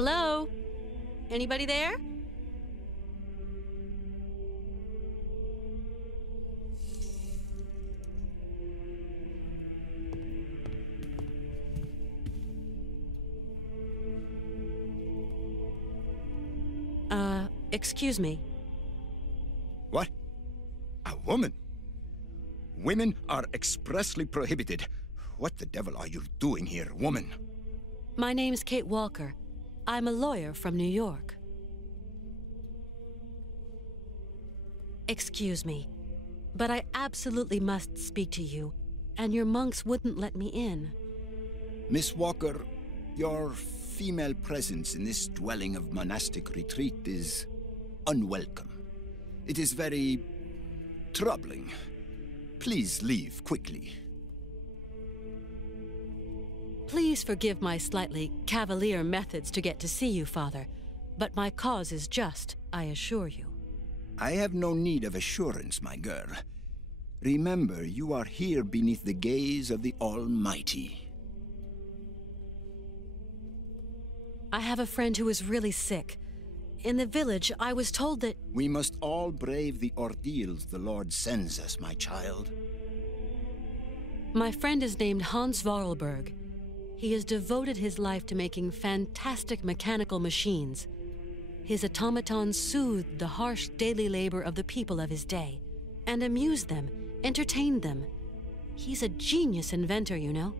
Hello? Anybody there? Excuse me. What? A woman? Women are expressly prohibited. What the devil are you doing here, woman? My name's Kate Walker. I'm a lawyer from New York. Excuse me, but I absolutely must speak to you, and your monks wouldn't let me in. Miss Walker, your female presence in this dwelling of monastic retreat is unwelcome. It is very troubling. Please leave quickly. Please forgive my slightly cavalier methods to get to see you, Father, but my cause is just, I assure you. I have no need of assurance, my girl. Remember, you are here beneath the gaze of the Almighty. I have a friend who is really sick. In the village, I was told that... We must all brave the ordeals the Lord sends us, my child. My friend is named Hans Vorarlberg. He has devoted his life to making fantastic mechanical machines. His automatons soothed the harsh daily labor of the people of his day, and amused them, entertained them. He's a genius inventor, you know.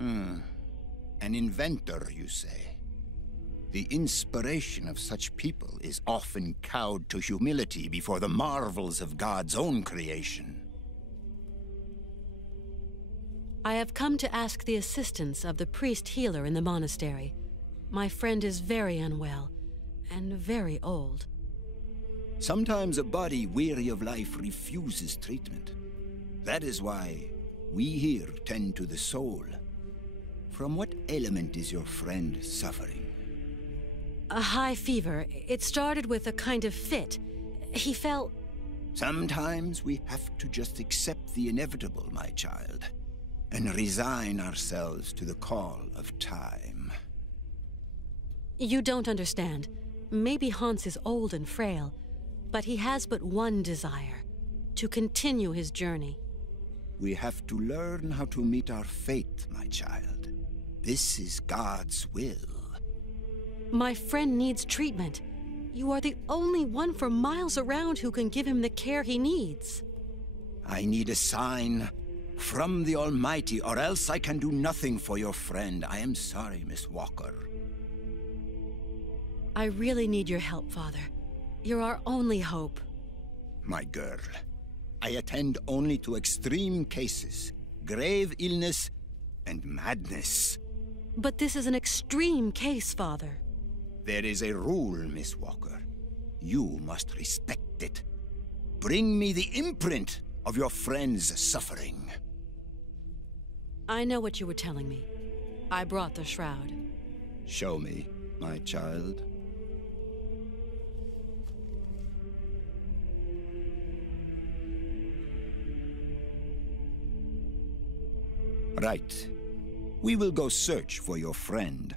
An inventor, you say? The inspiration of such people is often cowed to humility before the marvels of God's own creation. I have come to ask the assistance of the priest healer in the monastery. My friend is very unwell, and very old. Sometimes a body weary of life refuses treatment. That is why we here tend to the soul. From what ailment is your friend suffering? A high fever. It started with a kind of fit. He felt... Sometimes we have to just accept the inevitable, my child, and resign ourselves to the call of time. You don't understand. Maybe Hans is old and frail, but he has but one desire: to continue his journey. We have to learn how to meet our fate, my child. This is God's will. My friend needs treatment. You are the only one for miles around who can give him the care he needs. I need a sign from the Almighty, or else I can do nothing for your friend. I am sorry, Miss Walker. I really need your help, Father. You're our only hope. My girl, I attend only to extreme cases, grave illness, and madness. But this is an extreme case, Father. There is a rule, Miss Walker. You must respect it. Bring me the imprint of your friend's suffering. I know what you were telling me. I brought the shroud. Show me, my child. Right. We will go search for your friend.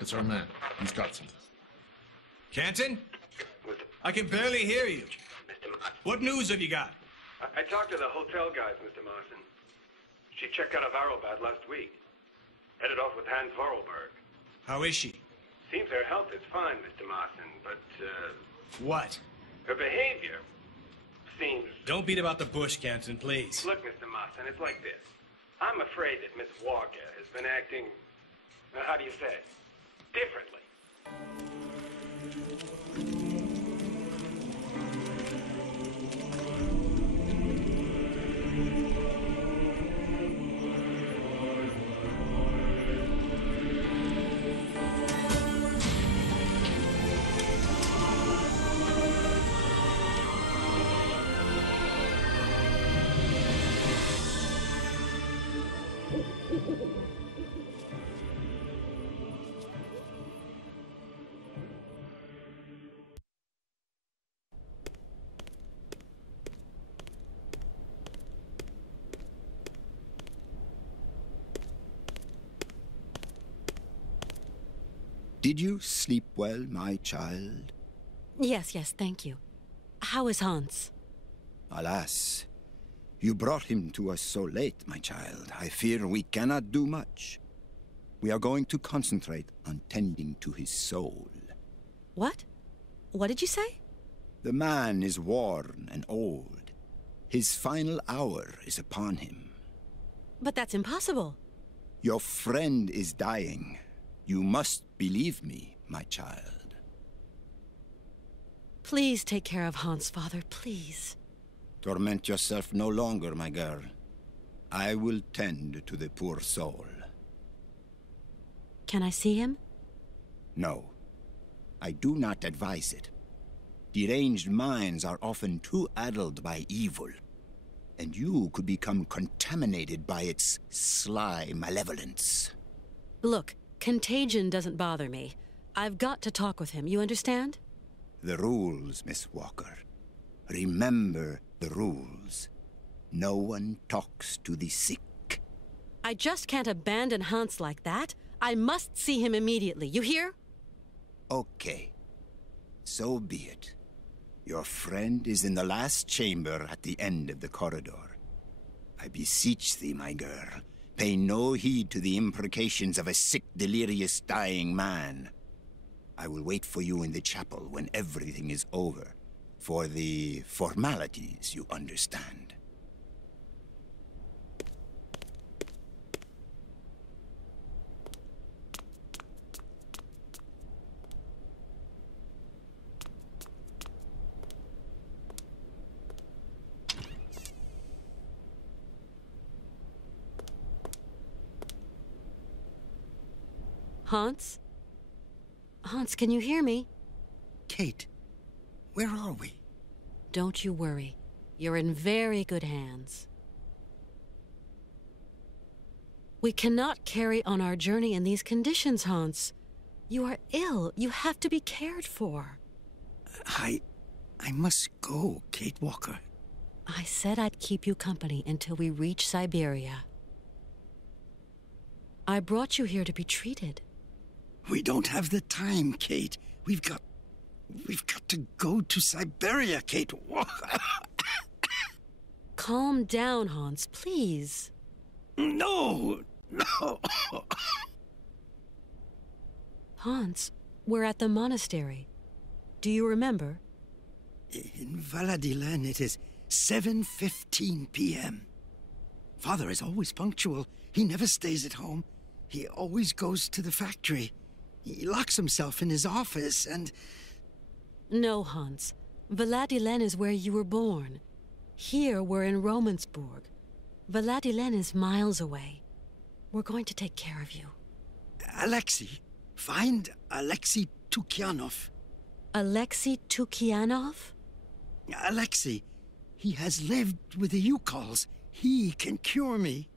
It's our man. He's got something. Canton? I can barely hear you. What news have you got? I talked to the hotel guys, Mr. Marson. She checked out of Arrowbad last week. Headed off with Hans Vorarlberg. How is she? Seems her health is fine, Mr. Marson, but, What? her behavior seems... Don't beat about the bush, Canton, please. Look, Mr. Marson, it's like this. I'm afraid that Miss Walker has been acting, how do you say, differently. Did you sleep well, my child? Yes, thank you. How is Hans? Alas, you brought him to us so late, my child. I fear we cannot do much. We are going to concentrate on tending to his soul. What? What did you say? The man is worn and old. His final hour is upon him. But that's impossible. Your friend is dying. You must believe me, my child. Please take care of Hans, Father, please. Torment yourself no longer, my girl. I will tend to the poor soul. Can I see him? No. I do not advise it. Deranged minds are often too addled by evil, and you could become contaminated by its sly malevolence. Look, contagion doesn't bother me. I've got to talk with him, you understand? The rules, Miss Walker. Remember the rules. No one talks to the sick. I just can't abandon Hans like that. I must see him immediately, you hear? Okay. So be it. Your friend is in the last chamber at the end of the corridor. I beseech thee, my girl, pay no heed to the imprecations of a sick, delirious, dying man. I will wait for you in the chapel when everything is over. For the formalities, you understand. Hans? Hans, can you hear me? Kate, where are we? Don't you worry. You're in very good hands. We cannot carry on our journey in these conditions, Hans. You are ill. You have to be cared for. I must go, Kate Walker. I said I'd keep you company until we reach Siberia. I brought you here to be treated. We don't have the time, Kate. We've got to go to Siberia, Kate Walker. Calm down, Hans, please. No. Hans, we're at the monastery. Do you remember? In Valladolid, it is 7:15 p.m. Father is always punctual. He never stays at home. He always goes to the factory. He locks himself in his office and... No, Hans. Valladolid is where you were born. Here, we're in Romansburg. Valladolid is miles away. We're going to take care of you. Alexei. Find Alexei Tukyanov. Alexei Tukyanov? Alexei. He has lived with the Yukols. He can cure me.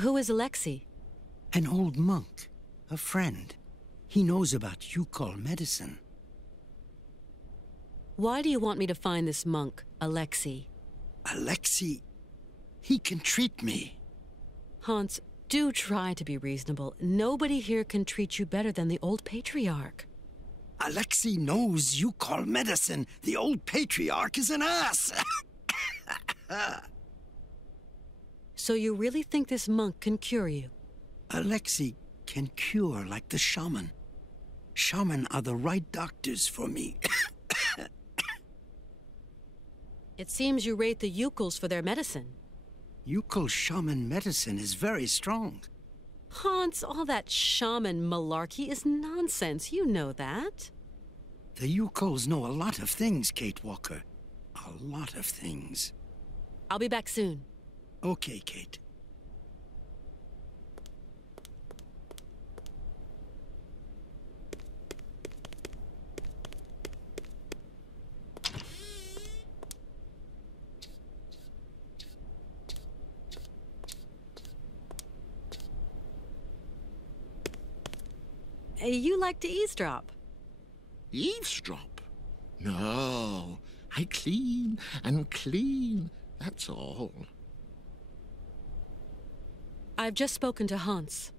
Who is Alexei? An old monk. A friend. He knows about Yukol medicine. Why do you want me to find this monk, Alexei? Alexei, he can treat me. Hans, do try to be reasonable. Nobody here can treat you better than the old patriarch. Alexei knows Yukol medicine. The old patriarch is an ass. So you really think this monk can cure you? Alexei can cure like the shaman. Shaman are the right doctors for me. It seems you rate the Yukols for their medicine. Yukol shaman medicine is very strong. Hans, all that shaman malarkey is nonsense. You know that. The Yukols know a lot of things, Kate Walker. A lot of things. I'll be back soon. Okay, Kate. You like to eavesdrop. Eavesdrop? No, I clean and clean, that's all. I've just spoken to Hans.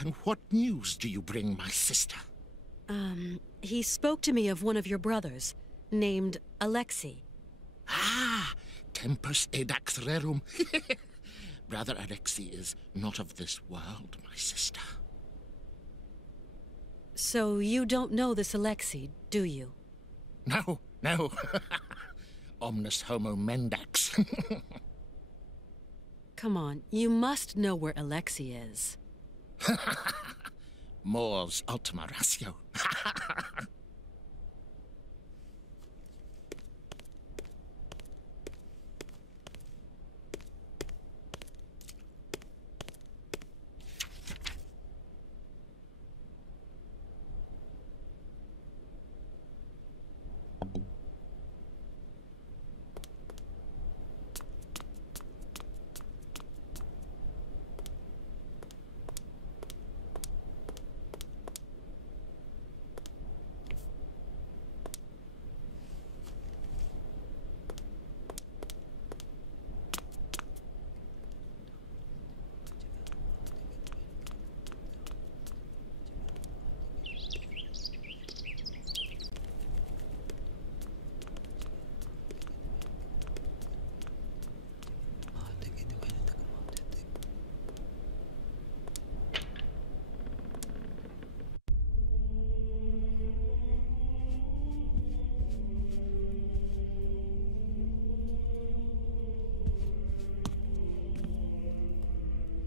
And what news do you bring, my sister? He spoke to me of one of your brothers, named Alexei. Ah, tempus edax rerum. Brother Alexei is not of this world, my sister. So you don't know this Alexei, do you? No, no. Omnis homo mendax. Come on, you must know where Alexei is. Mors ultima ratio.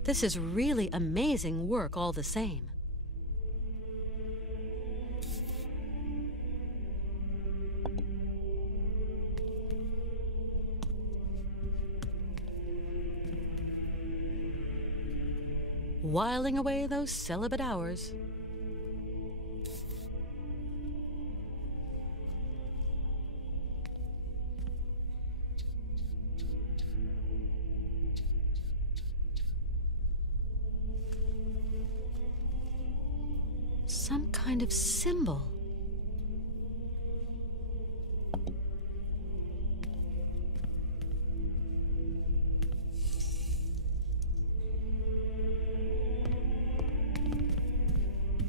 This is really amazing work all the same. Whiling away those celibate hours. Some kind of symbol.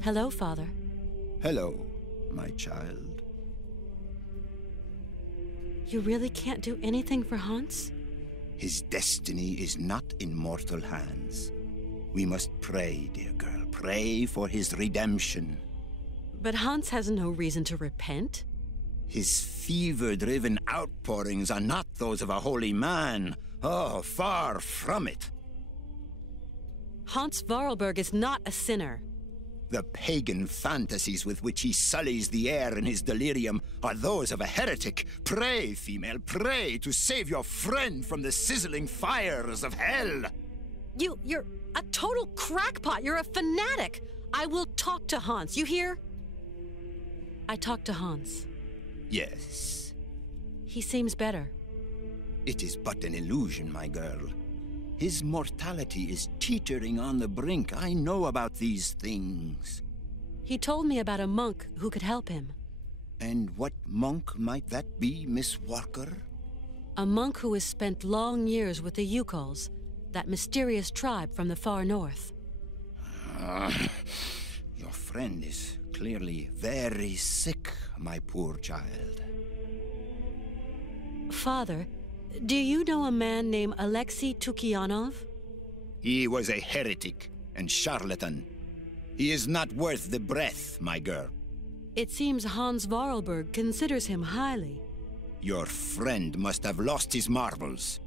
Hello, Father. Hello, my child. You really can't do anything for Hans? His destiny is not in mortal hands. We must pray, dear girl. Pray for his redemption. But Hans has no reason to repent. His fever-driven outpourings are not those of a holy man. Oh, far from it. Hans Vorarlberg is not a sinner. The pagan fantasies with which he sullies the air in his delirium are those of a heretic. Pray, female, pray to save your friend from the sizzling fires of hell. You're a total crackpot. You're a fanatic. I will talk to Hans, you hear? I talked to Hans. Yes. He seems better. It is but an illusion, my girl. His mortality is teetering on the brink. I know about these things. He told me about a monk who could help him. And what monk might that be, Miss Walker? A monk who has spent long years with the Yukols, that mysterious tribe from the far north. Your friend is clearly very sick, my poor child. Father, do you know a man named Alexei Tukianov? He was a heretic and charlatan. He is not worth the breath, my girl. It seems Hans Vorarlberg considers him highly. Your friend must have lost his marbles.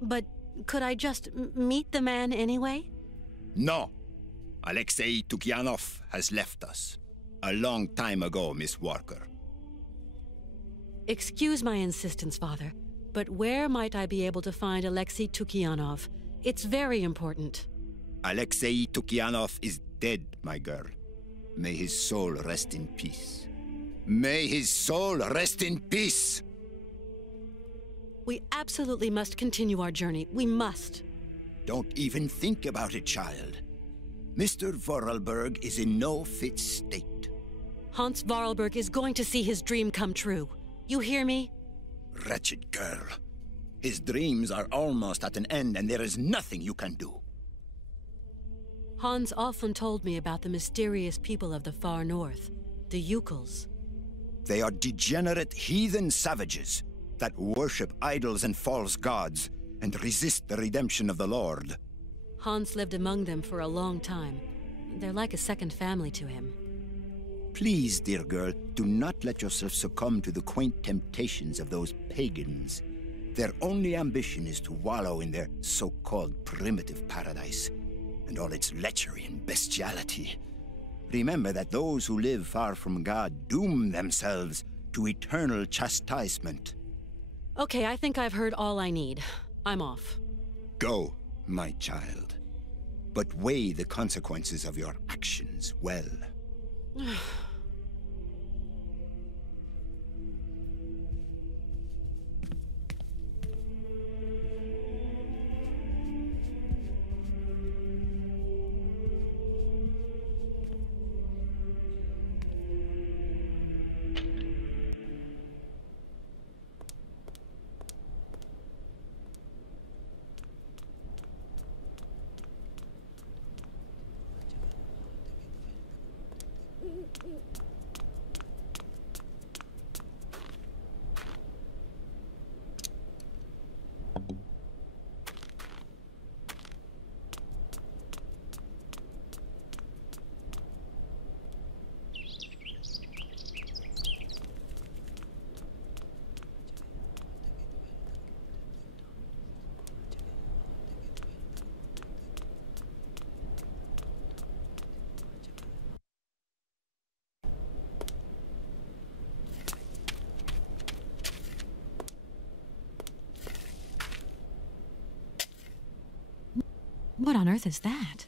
But could I just meet the man anyway? No. Alexei Tukianov has left us. A long time ago, Miss Walker. Excuse my insistence, Father, but where might I be able to find Alexei Tukianov? It's very important. Alexei Tukianov is dead, my girl. May his soul rest in peace. May his soul rest in peace! We absolutely must continue our journey. We must. Don't even think about it, child. Mr. Vorarlberg is in no fit state. Hans Vorarlberg is going to see his dream come true. You hear me? Wretched girl. His dreams are almost at an end, and there is nothing you can do. Hans often told me about the mysterious people of the far north, the Yukels. They are degenerate heathen savages that worship idols and false gods and resist the redemption of the Lord. Hans lived among them for a long time. They're like a second family to him. Please, dear girl, do not let yourself succumb to the quaint temptations of those pagans. Their only ambition is to wallow in their so-called primitive paradise, and all its lechery and bestiality. Remember that those who live far from God doom themselves to eternal chastisement. Okay, I think I've heard all I need. I'm off. Go, my child. But weigh the consequences of your actions well. What on earth is that?